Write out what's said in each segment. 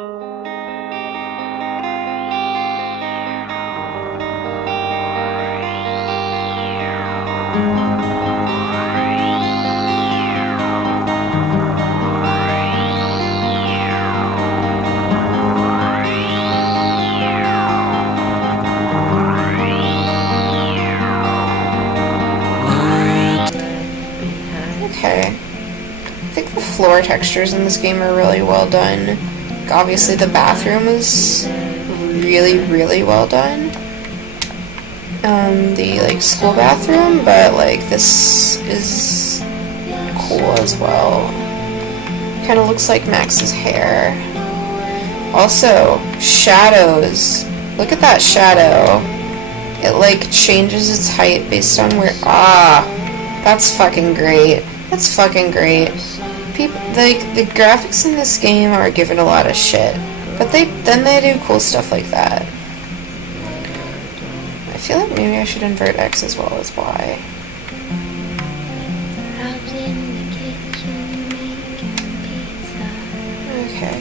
Okay. I think the floor textures in this game are really well done. Obviously the bathroom is really, really well done. The, like, school bathroom, but, like, this is cool as well. Kind of looks like Max's hair. Also, shadows. Look at that shadow. It, like, changes its height based on where... Ah! That's fucking great. That's fucking great. People, like, the graphics in this game are given a lot of shit. But they do cool stuff like that. I feel like maybe I should invert X as well as Y. Okay.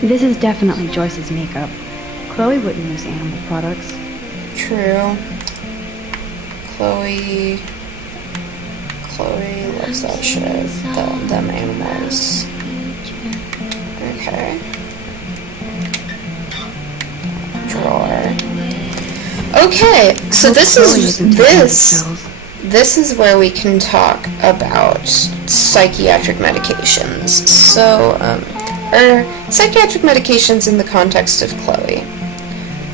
This is definitely Joyce's makeup. Chloe wouldn't use animal products. True. Chloe loves that shit. Them animals. Okay. Drawer. Okay, so this is where we can talk about psychiatric medications. So, or psychiatric medications in the context of Chloe.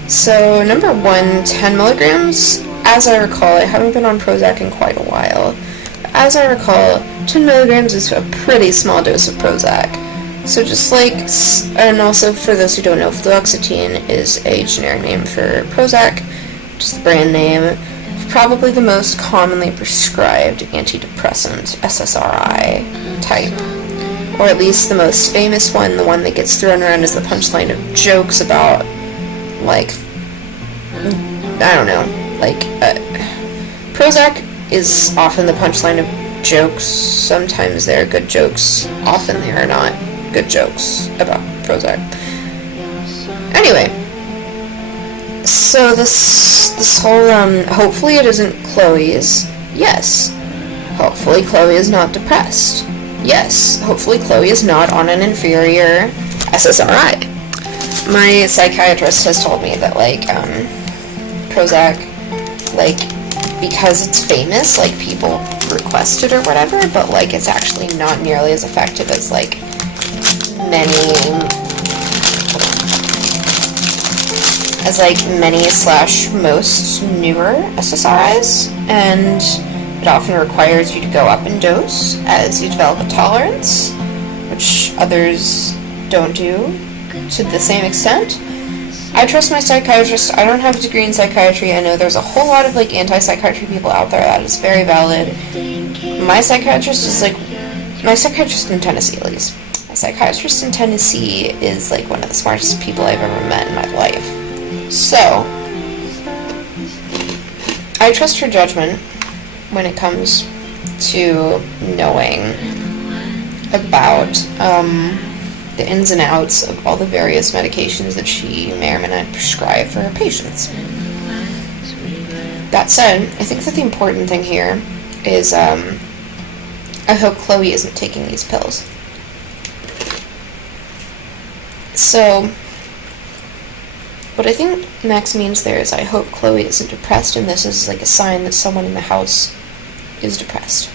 So, number 1, 10 milligrams. As I recall, I haven't been on Prozac in quite a while. As I recall, 10 milligrams is a pretty small dose of Prozac. So just like, and also for those who don't know, fluoxetine is a generic name for Prozac, just the brand name. Probably the most commonly prescribed antidepressant, SSRI type. Or at least the most famous one, the one that gets thrown around as the punchline of jokes about, like, I don't know, like, Prozac is often the punchline of jokes. Sometimes they're good jokes, often they are not good jokes about Prozac. Anyway, so this whole, hopefully it isn't Chloe's. Yes. Hopefully Chloe is not depressed. Yes. Hopefully Chloe is not on an inferior SSRI. My psychiatrist has told me that, like, Prozac, like, because it's famous, like, people request it or whatever, but, like, it's actually not nearly as effective as, like, many/most newer SSRIs, and it often requires you to go up in dose as you develop a tolerance, which others don't do to the same extent. I trust my psychiatrist. I don't have a degree in psychiatry. I know there's a whole lot of, like, anti-psychiatry people out there. That is very valid. My psychiatrist in Tennessee, at least. My psychiatrist in Tennessee is, like, one of the smartest people I've ever met in my life. So, I trust her judgment when it comes to knowing about, the ins and outs of all the various medications that she may or may not prescribe for her patients. That said, I think that the important thing here is, I hope Chloe isn't taking these pills. So, what I think Max means there is, I hope Chloe isn't depressed, and this is, like, a sign that someone in the house is depressed.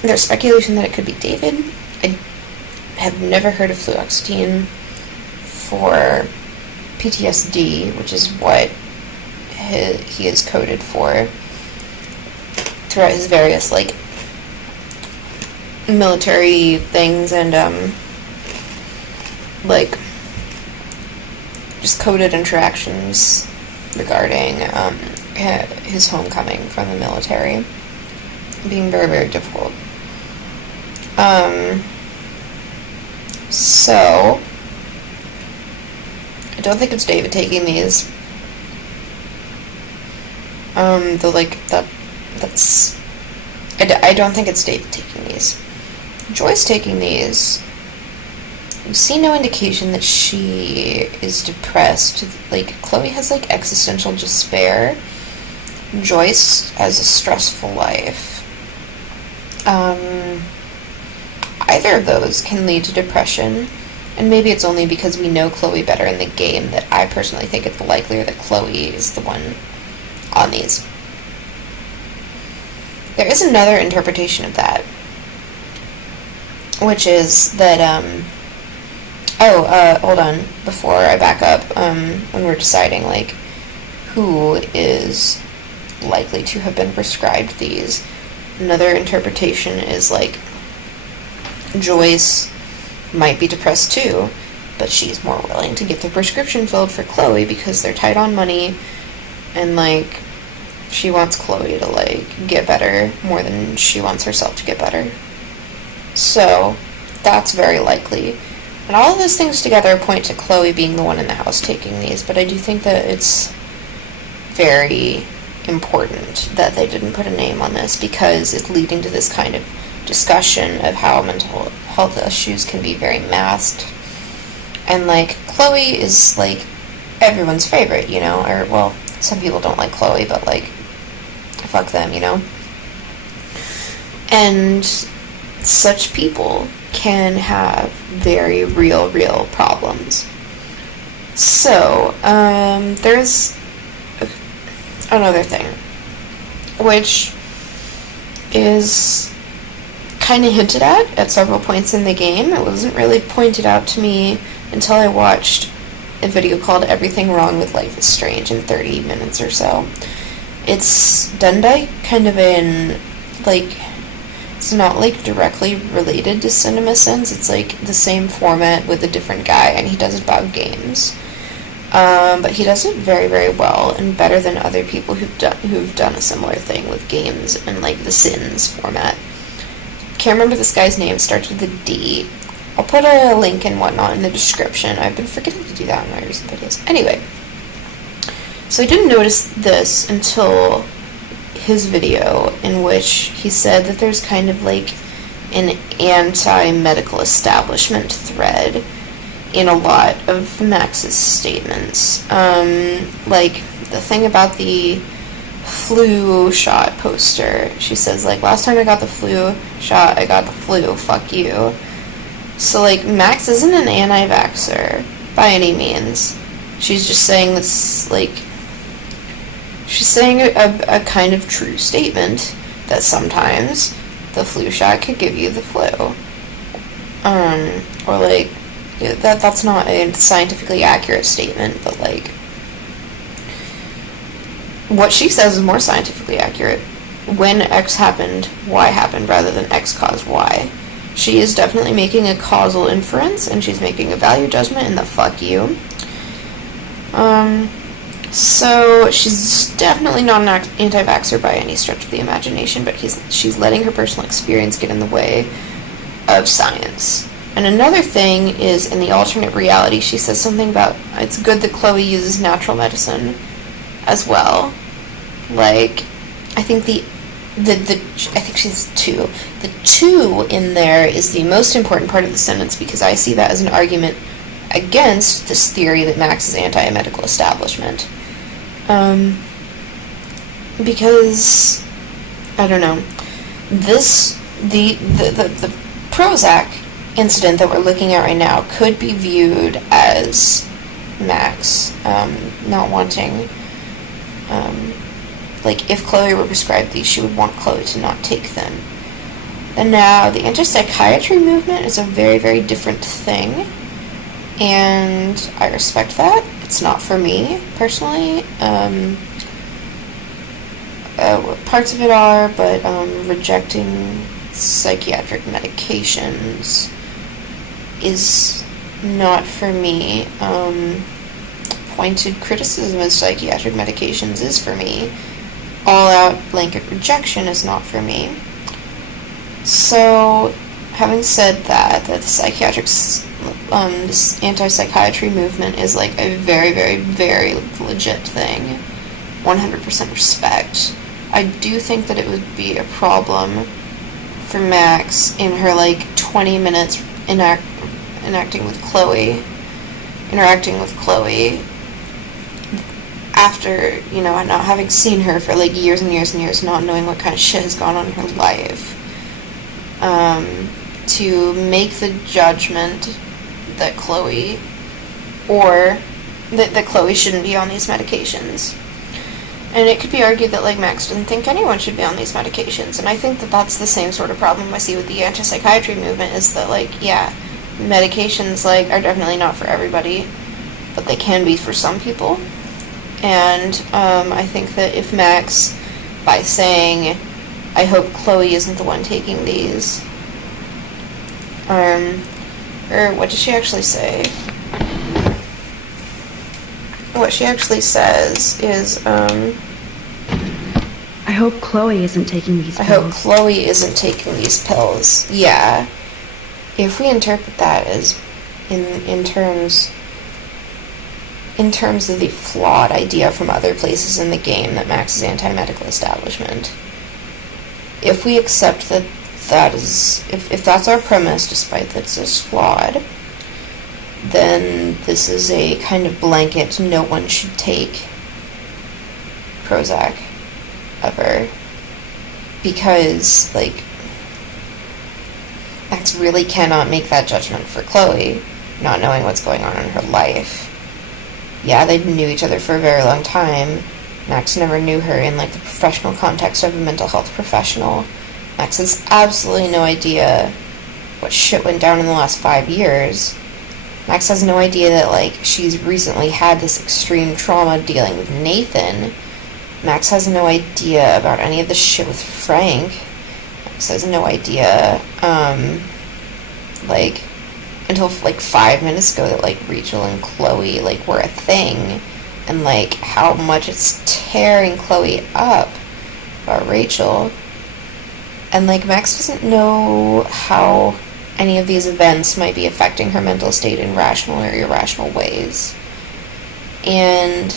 There's speculation that it could be David. I have never heard of fluoxetine for PTSD, which is what he is coded for throughout his various, like, military things and, like, just coded interactions regarding his homecoming from the military being very, very difficult. So, I don't think it's David taking these. Though, like, that's... I don't think it's David taking these. Joyce taking these we see no indication that she is depressed. Like, Chloe has, like, existential despair. Joyce has a stressful life. Either of those can lead to depression, and maybe it's only because we know Chloe better in the game that I personally think it's likelier that Chloe is the one on these. There is another interpretation of that, which is that, hold on, before I back up, when we're deciding, like, who is likely to have been prescribed these, another interpretation is, like, Joyce might be depressed too, but she's more willing to get the prescription filled for Chloe because they're tight on money, and, like, she wants Chloe to, like, get better more than she wants herself to get better. So, that's very likely. And all of those things together point to Chloe being the one in the house taking these, but I do think that it's very important that they didn't put a name on this, because it's leading to this kind of discussion of how mental health issues can be very masked. And, like, Chloe is, like, everyone's favorite, you know, or, well, some people don't like Chloe, but, like, fuck them, you know. And such people can have very real problems. So, there's another thing, which is kind of hinted at several points in the game. It wasn't really pointed out to me until I watched a video called Everything Wrong with Life is Strange in 30 minutes or so. It's done by kind of an, like, it's not, like, directly related to CinemaSins. It's, like, the same format with a different guy, and he does it about games. But he does it very well, and better than other people who've done a similar thing with games and, like, the Sins format. Can't remember this guy's name. It starts with a D. I'll put a link and whatnot in the description. I've been forgetting to do that in my recent videos. Anyway, so I didn't notice this until his video, in which he said that there's kind of, like, an anti-medical establishment thread in a lot of Max's statements. Like, the thing about the flu shot poster, she says, like, last time I got the flu shot, I got the flu, fuck you. So, like, Max isn't an anti-vaxxer by any means. She's just saying this, like, she's saying a kind of true statement that sometimes the flu shot could give you the flu. Or, like, that's not a scientifically accurate statement, but, like, what she says is more scientifically accurate. When X happened, Y happened, rather than X caused Y. She is definitely making a causal inference, and she's making a value judgment in the fuck you. So she's definitely not an anti-vaxxer by any stretch of the imagination, but she's letting her personal experience get in the way of science. And another thing is, in the alternate reality, she says something about it's good that Chloe uses natural medicine as well. Like, I think I think she's two. The two in there is the most important part of the sentence, because I see that as an argument against this theory that Max is anti-medical establishment. Because, I don't know, the Prozac incident that we're looking at right now could be viewed as Max not wanting, like, if Chloe were prescribed these, she would want Chloe to not take them. And now, the anti-psychiatry movement is a very different thing, and I respect that. It's not for me, personally. Parts of it are, but rejecting psychiatric medications is not for me. Pointed criticism of psychiatric medications is for me. All-out blanket rejection is not for me. So, having said that the psychiatrics, this anti-psychiatry movement is, like, a very legit thing. 100% respect. I do think that it would be a problem for Max in her, like, 20 minutes interacting with Chloe, after, not having seen her for, like, years and years and years, not knowing what kind of shit has gone on in her life, to make the judgment that Chloe shouldn't be on these medications. And it could be argued that, like, Max didn't think anyone should be on these medications, and I think that that's the same sort of problem I see with the anti-psychiatry movement, is that, like, yeah, medications, like, are definitely not for everybody, but they can be for some people. And I think that if Max, by saying, I hope Chloe isn't the one taking these, or what does she actually say? What she actually says is, I hope Chloe isn't taking these pills. I hope Chloe isn't taking these pills. Yeah. If we interpret that as in terms of the flawed idea from other places in the game that Max is anti-medical establishment, if we accept that if that's our premise, despite that it's flawed, then this is a kind of blanket, no one should take Prozac ever, because, like, Max really cannot make that judgment for Chloe, not knowing what's going on in her life. Yeah, they knew each other for a very long time. Max never knew her in, like, the professional context of a mental health professional. Max has absolutely no idea what shit went down in the last 5 years. Max has no idea that, like, she's recently had this extreme trauma dealing with Nathan. Max has no idea about any of the shit with Frank. Max has no idea, until, like, 5 minutes ago that, like, Rachel and Chloe, like, were a thing. And, like, how much it's tearing Chloe up about Rachel. And, like, Max doesn't know how any of these events might be affecting her mental state in rational or irrational ways. And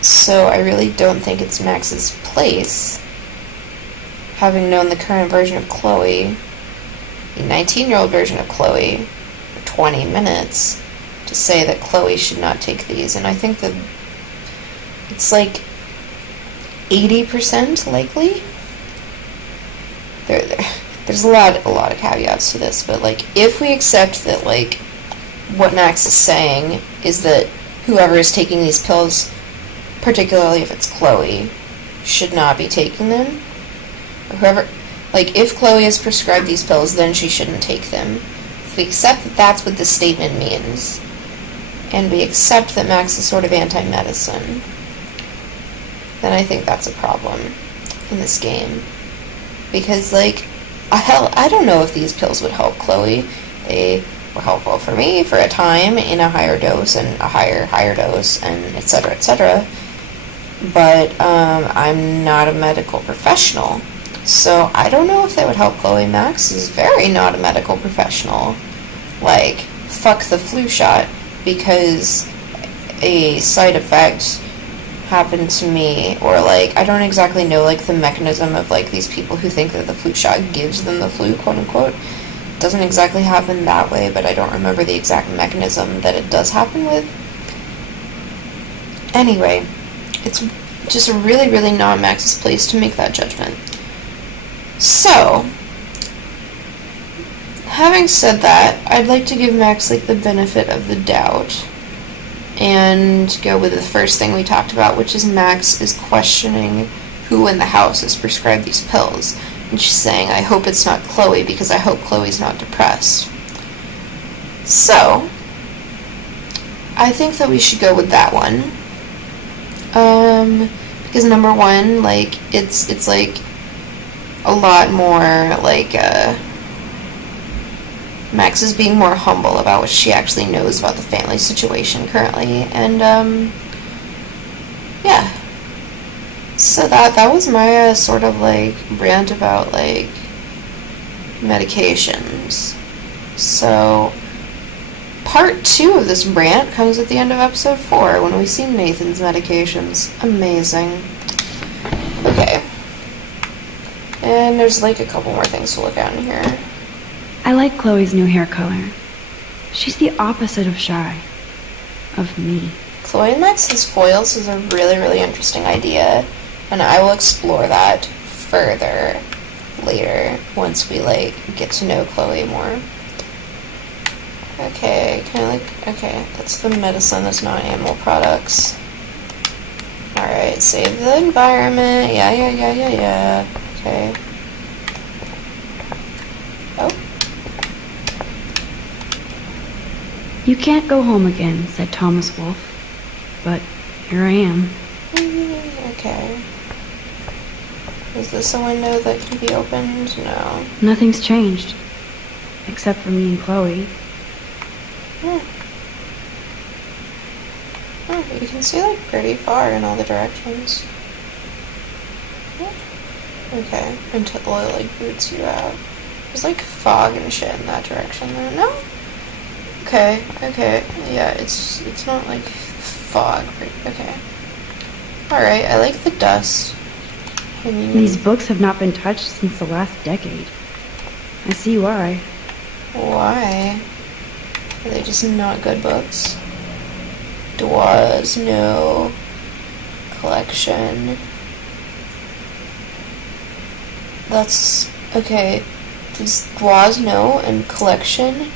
so I really don't think it's Max's place, having known the current version of Chloe, the 19-year-old version of Chloe, for 20 minutes, to say that Chloe should not take these. And I think that it's like 80% likely. There's a lot of caveats to this, but, like, if we accept that, like, what Max is saying is that whoever is taking these pills, particularly if it's Chloe, should not be taking them, or whoever, like, if Chloe is prescribed these pills, then she shouldn't take them. If we accept that that's what this statement means, and we accept that Max is sort of anti-medicine, then I think that's a problem in this game. Because, like, hell, I don't know if these pills would help Chloe. They were helpful for me for a time in a higher dose and a higher dose, and etc., etc. But I'm not a medical professional, so I don't know if they would help Chloe. Max is very not a medical professional. Like, fuck the flu shot, because a side effect happened to me, or, like, I don't exactly know, like, the mechanism of, like, these people who think that the flu shot gives them the flu, quote-unquote. It doesn't exactly happen that way, but I don't remember the exact mechanism that it does happen with. Anyway, it's just really, really not Max's place to make that judgment. So, having said that, I'd like to give Max, like, the benefit of the doubt, and go with the first thing we talked about, which is Max is questioning who in the house has prescribed these pills. And she's saying, I hope it's not Chloe, because I hope Chloe's not depressed. So, I think that we should go with that one. Because number one, like, it's like a lot more, like, Max is being more humble about what she actually knows about the family situation currently, and, yeah. So that was my, sort of, like, rant about, like, medications. So, part 2 of this rant comes at the end of episode 4, when we see Nathan's medications. Amazing. Okay. And there's, like, a couple more things to look at in here. I like Chloe's new hair color. She's the opposite of shy. Of me. Chloe and Max's foils is a really, really interesting idea, and I will explore that further later once we, like, get to know Chloe more. Okay, okay, that's the medicine, that's not animal products. Alright, save the environment, yeah, okay. Oh. You can't go home again, said Thomas Wolfe. But here I am. Okay. Is this a window that can be opened? No. Nothing's changed. Except for me and Chloe. Oh, you can see, like, pretty far in all the directions. Okay, until it, like, boots you out. There's, like, fog and shit in that direction there. No? Okay, yeah, it's not, like, fog. Okay. Alright, I like the dust. These books have not been touched since the last decade. I see why. Why? Are they just not good books? Dwas, no. Collection. That's... okay. These Dwas, no, and collection.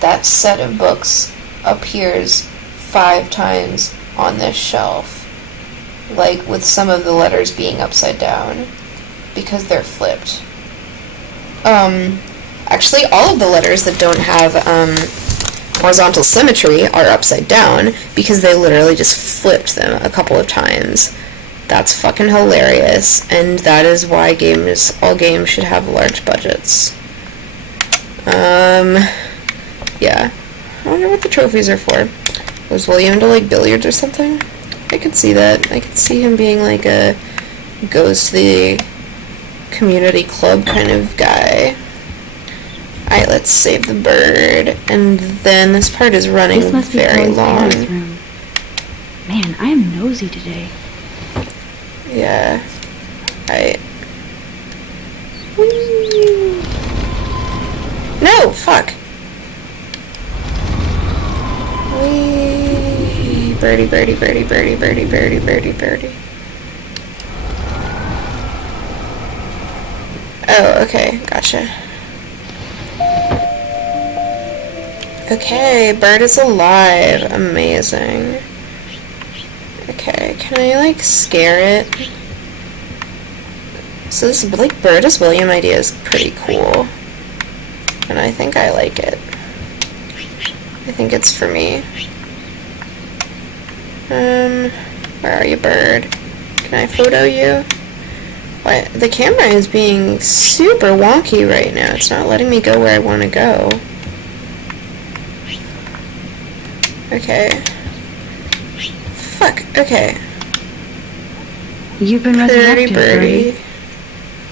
That set of books appears 5 times on this shelf. Like, with some of the letters being upside down. Because they're flipped. Actually, all of the letters that don't have, horizontal symmetry are upside down because they literally just flipped them a couple of times. That's fucking hilarious, and that is why all games should have large budgets. Yeah. I wonder what the trophies are for. Was William into, like, billiards or something? I could see that. I could see him being, like, a goes to the community club kind of guy. Alright, let's save the bird. And then this part is running This must be very Chloe's long. parents' room. Man, I am nosy today. Yeah. Alright. No! Fuck! Whee! Birdie, birdie, birdie, birdie, birdie, birdie, birdie, birdie. Oh, okay. Gotcha. Okay, bird is alive. Amazing. Okay, can I, like, scare it? So this, like, Bird as William idea is pretty cool. And I think I like it. I think it's for me. Where are you, bird? Can I photo you? Why, the camera is being super wonky right now. It's not letting me go where I want to go. Okay. Fuck, okay. You've been Pretty resurrected, birdie.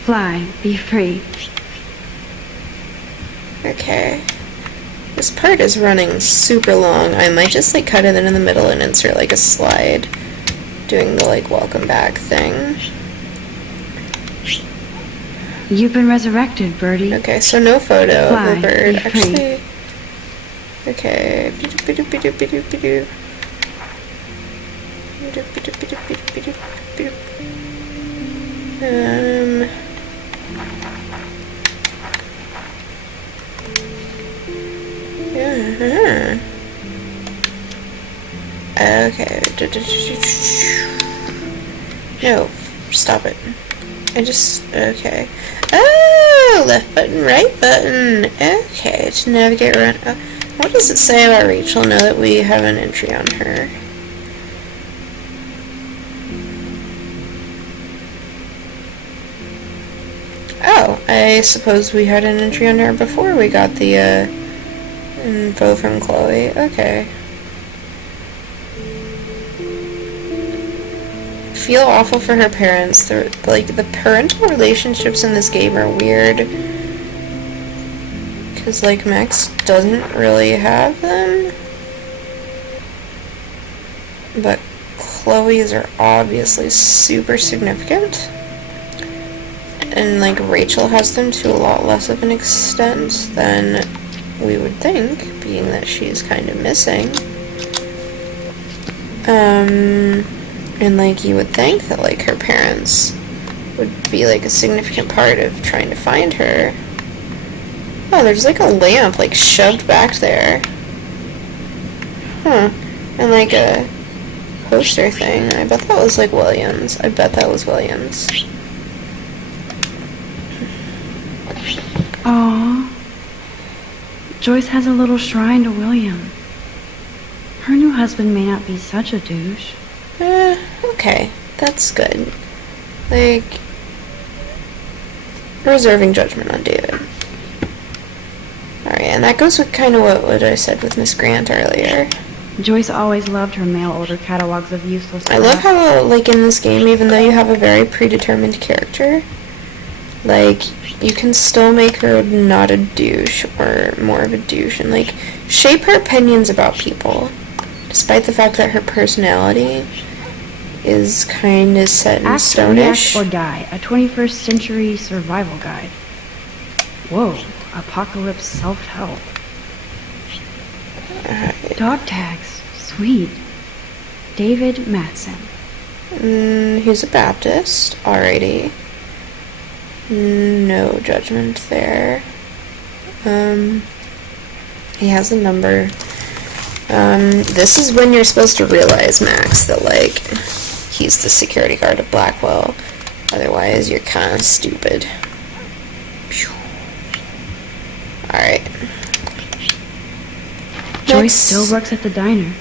Fly, be free. Okay. This part is running super long. I might just, like, cut it in the middle and insert, like, a slide. Doing the, like, welcome back thing. You've been resurrected, Birdie. Okay, so no photo Fly, of the bird. be free. Actually, okay. Bidoo. Yeah. Okay. No, stop it. Okay. Oh, left button, right button. Okay, to navigate around. What does it say about Rachel? Know that we have an entry on her. Oh, I suppose we had an entry on her before we got the info from Chloe. Okay. Feel awful for her parents. The parental relationships in this game are weird. Because, like, Max doesn't really have them. But Chloe's are obviously super significant. And, like, Rachel has them to a lot less of an extent than we would think, being that she's kind of missing. And, like, you would think that, like, her parents would be, like, a significant part of trying to find her. Oh, there's, like, a lamp, like, shoved back there. Huh. And, like, a poster thing. I bet that was, like, Williams. I bet that was Williams. Aww. Joyce has a little shrine to William. Her new husband may not be such a douche. Okay. That's good. Like, reserving judgment on David. Alright, and that goes with kind of what I said with Miss Grant earlier. Joyce always loved her mail-order catalogs of useless I love how, like, in this game, even though you have a very predetermined character, like, you can still make her not a douche or more of a douche and, like, shape her opinions about people, despite the fact that her personality is kind of set in stone-ish. Act, React, or Die, a 21st century survival guide. Whoa, apocalypse self-help. Dog tags, sweet. David Matson. He's a Baptist, alrighty. No judgment there. He has a number. This is when you're supposed to realize, Max, that, like, he's the security guard of Blackwell. Otherwise, you're kind of stupid. Alright. Joyce still works at the diner.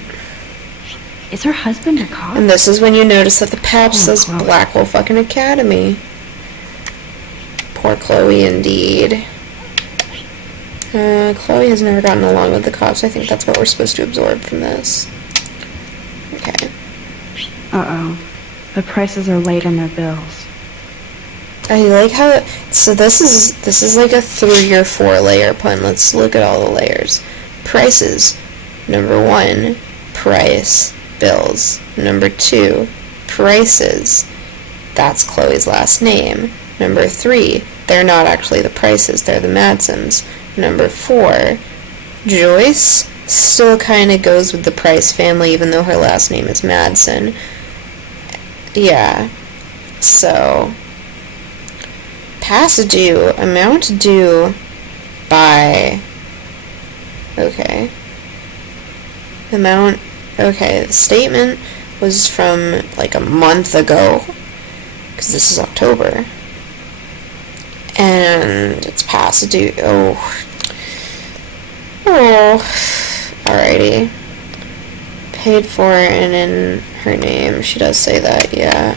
Is her husband a cop? And this is when you notice that the patch says Chloe. Blackwell fucking Academy. Poor Chloe, indeed. Chloe has never gotten along with the cops. I think that's what we're supposed to absorb from this. Okay. Uh-oh. The prices are late on their bills. I like how so this is like a 3 or 4 layer pun. Let's look at all the layers. Prices. Number 1, price, bills. Number 2, prices. That's Chloe's last name. Number 3, they're not actually the Prices, they're the Madsons. Number 4, Joyce still kind of goes with the Price family even though her last name is Madsen. Yeah. So, past due, amount due by, okay. Amount, okay, the statement was from like a month ago, because this is October. And it's past due. Alrighty. Paid for and in her name. She does say that, yeah.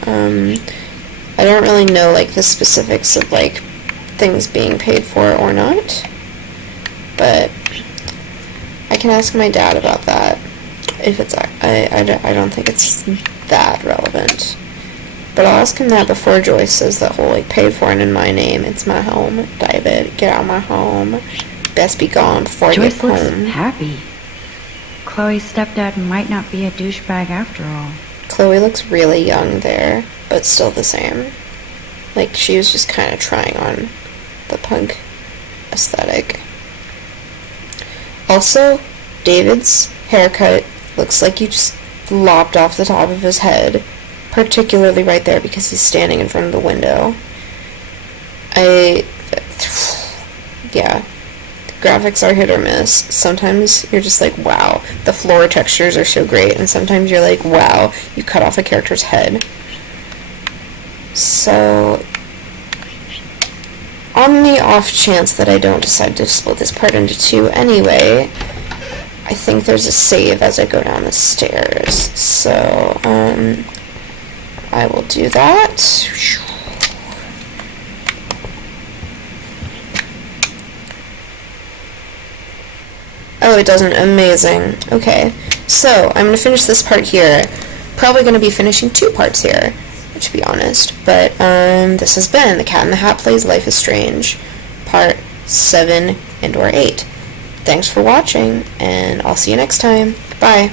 I don't really know, like, the specifics of, like, things being paid for or not. But I can ask my dad about that. If it's, I don't think it's that relevant. But I'll ask him that before Joyce says that whole, like, paid for and in my name. It's my home, David. Get out of my home. Best be gone before I get Joyce looks home. happy. Chloe's stepdad might not be a douchebag after all. Chloe looks really young there, but still the same. Like, she was just kind of trying on the punk aesthetic. Also, David's haircut looks like you just lopped off the top of his head. Particularly right there because he's standing in front of the window. Yeah. The graphics are hit or miss. Sometimes you're just like, wow, the floor textures are so great. And sometimes you're like, wow, you cut off a character's head. So, on the off chance that I don't decide to split this part into 2 anyway, I think there's a save as I go down the stairs. So, I will do that. Oh, it doesn't. Amazing. Okay. So, I'm going to finish this part here. Probably going to be finishing 2 parts here, to be honest. But, this has been The Cat in the Hat Plays Life is Strange, part 7 and or 8. Thanks for watching, and I'll see you next time. Bye.